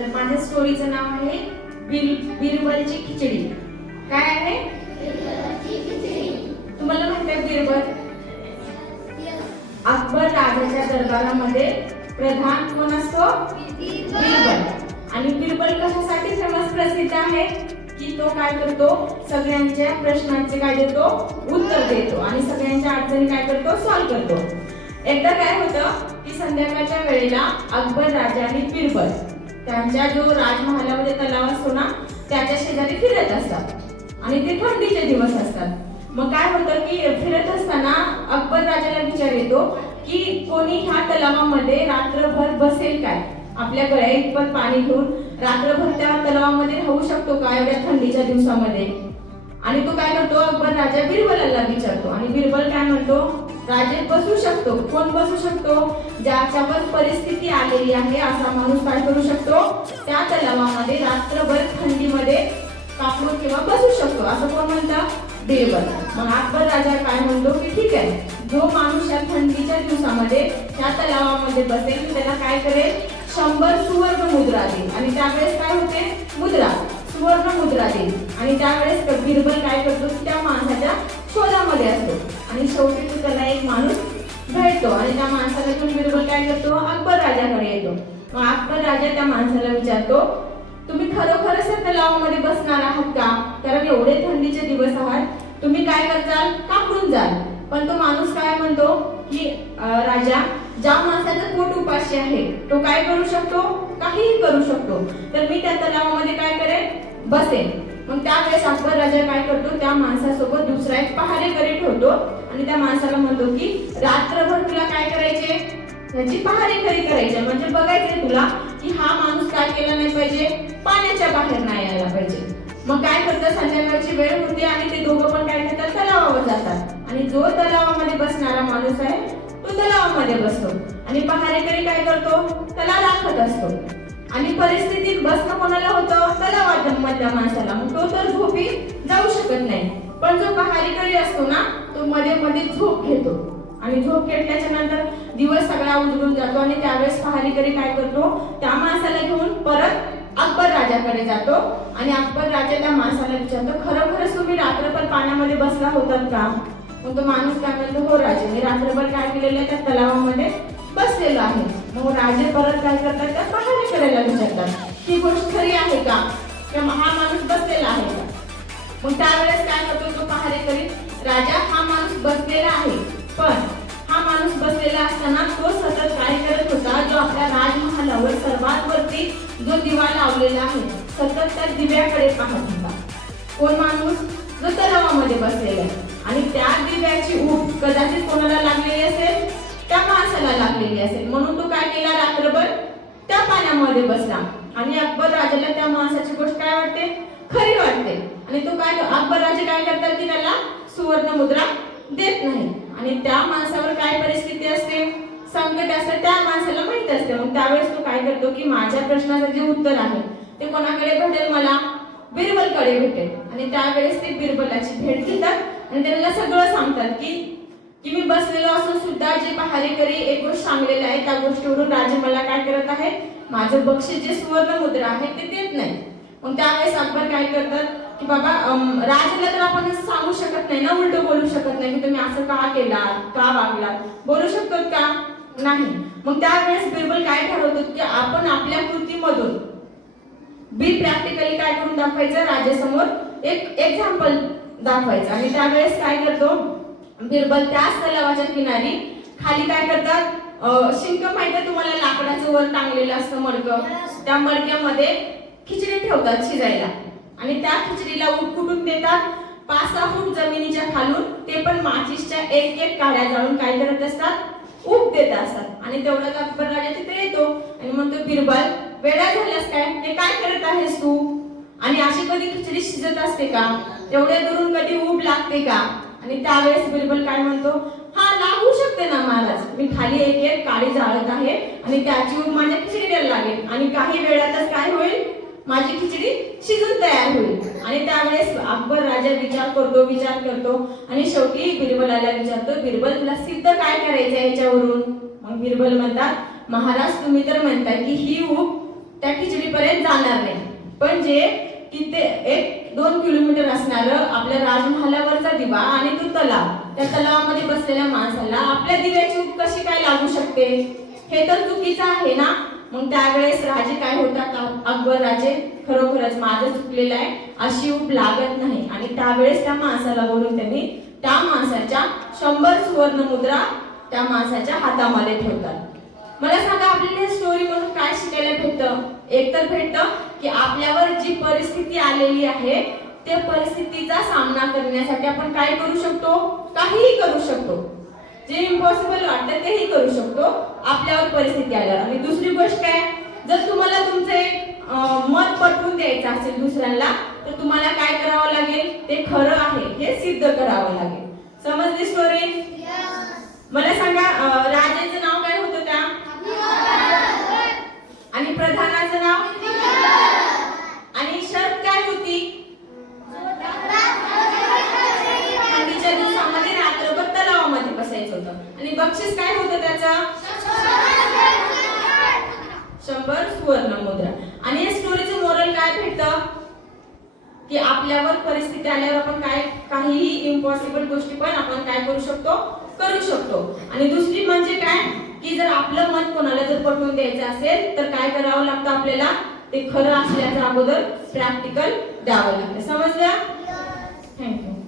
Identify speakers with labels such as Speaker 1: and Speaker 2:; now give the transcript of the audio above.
Speaker 1: तर माझ्या स्टोरीचं नाव आहे बिर बिरबलची खिचडी. काय आहे? तुम्हाला माहीत आहे बिरबल? अकबर राजाच्या दरबारामध्ये प्रधान कोण असतो? बिरबल. आणि बिरबल कशासाठी फेमस प्रसिद्ध आहे? की तो काय करतो? सगळ्यांच्या प्रश्नांचे काय देतो? उत्तर देतो. आणि सगळ्यांच्या अडचणी काय करतो? सॉल्व्ह करतो. एकदा काय होतं? की संध्याकाळच्या वेळेला अकबर राजा आणि बिरबल त्यांच्या जो राजमहालामध्ये तलाव असतो ना त्याच्या शेजारी फिरत असतात. आणि ते थंडीचे दिवस असतात. मग काय होतं की फिरत असताना अकबर राजाला विचार येतो की कोणी ह्या तलावामध्ये रात्रभर बसेल काय? आपल्या गळ्या इतपत पाणी घेऊन रात्रभर त्या तलावामध्ये राहू शकतो का एवढ्या थंडीच्या दिवसामध्ये? आणि तो काय करतो? अकबर राजा बिरबलाला विचारतो. आणि बिरबल काय म्हणतो? राजे बसू शकतो कोण बसू शकतो? ज्याच्यावर परिस्थिती आलेली आहे असा माणूस काय करू शकतो? त्या तलावामध्ये रात्रभर थंडीमध्ये कापडून किंवा बसू शकतो असं कोण म्हणतं? देवर मग अकबर राजा काय म्हणतो की ठीक आहे जो माणूस या थंडीच्या दिवसामध्ये त्या तलावामध्ये बसेल त्याला काय करेल? शंभर सुवर्ण मुद्रा देईल. आणि त्यावेळेस काय होते? मुद्रा सुवर्ण मुद्रा देईल. आणि त्यावेळेस बिरबल काय करतो? की त्या माणसाच्या शोधामध्ये असतो. आणि शेवटी तो त्याला एक माणूस भेटतो आणि त्या माणसाला घेऊन बिरबल काय करतो? अकबर राजाकडे येतो. मग अकबर राजा त्या माणसाला विचारतो तुम्ही खरोखरच त्या तलावामध्ये बसणार आहात का? कारण एवढे थंडीचे दिवस आहात. तुम्ही काय करताल? कापडून जाल. पण तो माणूस काय म्हणतो की राजा ज्या माणसाचं पोट उपाशी आहे तो काय करू शकतो? काहीही करू शकतो. तर मी त्या तलावामध्ये काय करेन? बसेन. मग त्यावेळेस अकबर राजा काय करतो? त्या माणसासोबत दुसरा एक पहारेकरी ठेवतो आणि त्या माणसाला म्हणतो की रात्रभर तुला काय करायचे? याची पहारेकरी करायची म्हणजे बघायचंय तुला की हा माणूस काय केला नाही पाहिजे? पाण्याच्या बाहेर नाही यायला पाहिजे. मग काय करतं संध्याकाळची वेळ होते आणि ते दोघं पण काय करतात? तलावावर जातात. आणि जो तलावामध्ये बसणारा माणूस आहे तो तलावामध्ये बसतो. आणि पहारेकरी काय करतो? त्याला राखत असतो. आणि परिस्थितीत बसणं कोणाला होतं? तलावात मधल्या माणसाला. मग तो तर झोपी जाऊ शकत नाही. पण जो पहारीकरी असतो ना तो मध्ये मध्ये झोप घेतो. आणि झोप घेतल्याच्या नंतर दिवस सगळा उजळून जातो आणि त्यावेळेस पहारेकरी काय करतो? त्या माणसाला घेऊन परत अकबर राजाकडे जातो. आणि अकबर राजा त्या माणसाला विचारतो खरोखरच तुम्ही रात्रभर पाण्यामध्ये बसला होतात का? मग तो माणूस काय म्हणतो हो राजे मी रात्रभर काय केलेलं आहे? त्या तलावामध्ये बसलेलो आहे. मग राजे परत काय करतात? त्या करायला विचारतात. ती गोष्ट खरी आहे का? किंवा हा माणूस बसलेला आहे का? मग त्यावेळेस काय करतो तो पहारेकरी राजा हा माणूस बसलेला आहे. पण हा माणूस बसलेला असताना तो सतत काय करत होता? जो आपल्या राजमहालावर सर्वात वरती जो दिवा लावलेला आहे सतत त्या दिव्याकडे पाहत होता. कोण माणूस? जो तलावामध्ये बसलेला आहे. आणि त्या दिव्याची ऊब कदाचित कोणाला लागलेली असेल? त्या माणसाला लागलेली असेल. म्हणून तो काय केला रात्रभर? त्या पाण्यामध्ये बसला. आणि अकबर राजाला त्या माणसाची गोष्ट काय वाटते? खरी वाटते. आणि तो काय अकबर राजे काय करतात की त्याला सुवर्ण मुद्रा देत नाही. आणि त्या माणसावर काय परिस्थिती असते? संकट असते. त्या माणसाला माहीत असते. मग त्यावेळेस तो काय करतो की माझ्या प्रश्नाचं जे उत्तर आहे ते कोणाकडे भेटेल मला? बिरबलकडे भेटेल. आणि त्यावेळेस ते बिरबलाची भेट घेतात. आणि त्यांना सगळं सांगतात की की मी बसलेलो असून सुद्धा जे पहारेकरी एक गोष्ट सांगलेलं आहे त्या गोष्टीवरून राजे मला काय करत आहे माझं बक्षीस जे सुवर्ण मुद्रा आहे ते देत नाही मग त्यावेळेस अकबर काय करतात की बाबा राजेला तर आपण असं सांगू शकत नाही ना उलट बोलू शकत नाही की तुम्ही असं का केला का वागला बोलू शकतो का? नाही. मग त्यावेळेस बिरबल काय ठरवतो की आपण आपल्या कृतीमधून बी प्रॅक्टिकली काय करून दाखवायचं? राजासमोर एक एक्झाम्पल दाखवायचं. आणि त्यावेळेस काय करतो? बिरबल त्याच तलावाच्या किनारी. खाली काय करतात? शिंक माहिती आहे तुम्हाला? लाकडाचं वर टांगलेलं असतं मडकं. त्या मडक्यामध्ये खिचडी ठेवतात शिजायला. आणि त्या खिचडीला ऊट कुटून देतात. पाच सहा फूट जमिनीच्या खालून ते पण माचीसच्या एक एक काड्या जाळून काय करत असतात? ऊप देत असतात. आणि तेवढा अकबर राजा तिथे येतो. आणि म्हणतो बिरबल वेळा झाल्यास काय? ते काय करत आहेस तू? आणि अशी कधी खिचडी शिजत असते का? तेवढ्या दुरून कधी ऊब लागते का? आणि त्यावेळेस बिरबल काय म्हणतो? हा लागू शकते ना महाराज. मी खाली एक एक काळी जाळत आहे आणि त्याची ऊब माझ्या खिचडीला लागेल. आणि काही वेळातच काय होईल? माझी खिचडी शिजून तयार होईल. आणि त्यावेळेस अकबर राजा विचार करतो विचार करतो. आणि शेवटी बिरबलाला विचारतो बिरबल तुला सिद्ध काय करायचं याच्यावरून? मग बिरबल म्हणतात महाराज तुम्ही तर म्हणताय की ही ऊब त्या खिचडीपर्यंत जाणार नाही. पण जे तिथे एक दोन किलोमीटर असणारं आपल्या राजमहालावरचा दिवा आणि तो तलाव. त्या तलावामध्ये बसलेल्या माणसाला आपल्या दिव्याची कशी काय लागू शकते? हे तर चुकीचं आहे ना? मग त्यावेळेस राजे काय होतात? अकबर राजे खरोखरच माझं चुकलेलं आहे. अशी ऊब लागत नाही. आणि त्यावेळेस त्या माणसाला बोलून त्यांनी त्या माणसाच्या शंभर सुवर्ण मुद्रा त्या माणसाच्या हातामध्ये ठेवतात. मला सांगा आपल्याला स्टोरी मधून काय शिकायला भेटतं? एक तर भेटतं की आपल्यावर जी परिस्थिती आलेली आहे त्या परिस्थितीचा सामना करण्यासाठी आपण काय करू शकतो? काहीही करू शकतो. जे इम्पॉसिबल वाटतं तेही करू शकतो. आपल्यावर परिस्थिती आल्यावर. आणि दुसरी गोष्ट काय जर तुम्हाला तुमचे मत पटवून द्यायचं असेल दुसऱ्यांना तर तुम्हाला काय करावं लागेल? ते खरं आहे हे सिद्ध करावं लागेल. समजली स्टोरी मला सांगा राजाचं नाव काय होतं त्या? आणि प्रधानाचं नाव आणि शर्त काय होती थंडीच्या दिवसामध्ये रात्रभर तलावामध्ये बसायचं होतं आणि बक्षीस काय होतं त्याचं शंभर सुवर्ण मुद्रा. आणि या स्टोरीचं मोरल काय भेटतं? की आपल्यावर परिस्थिती आल्यावर आपण काय काहीही इम्पॉसिबल गोष्टी पण आपण काय करू शकतो? करू शकतो. आणि दुसरी म्हणजे काय? की जर आपलं मत कोणाला जर पटवून द्यायचं असेल तर काय करावं लागतं आपल्याला? ते खरं असल्याचं अगोदर प्रॅक्टिकल द्यावं लागतं. समजलं? थँक्यू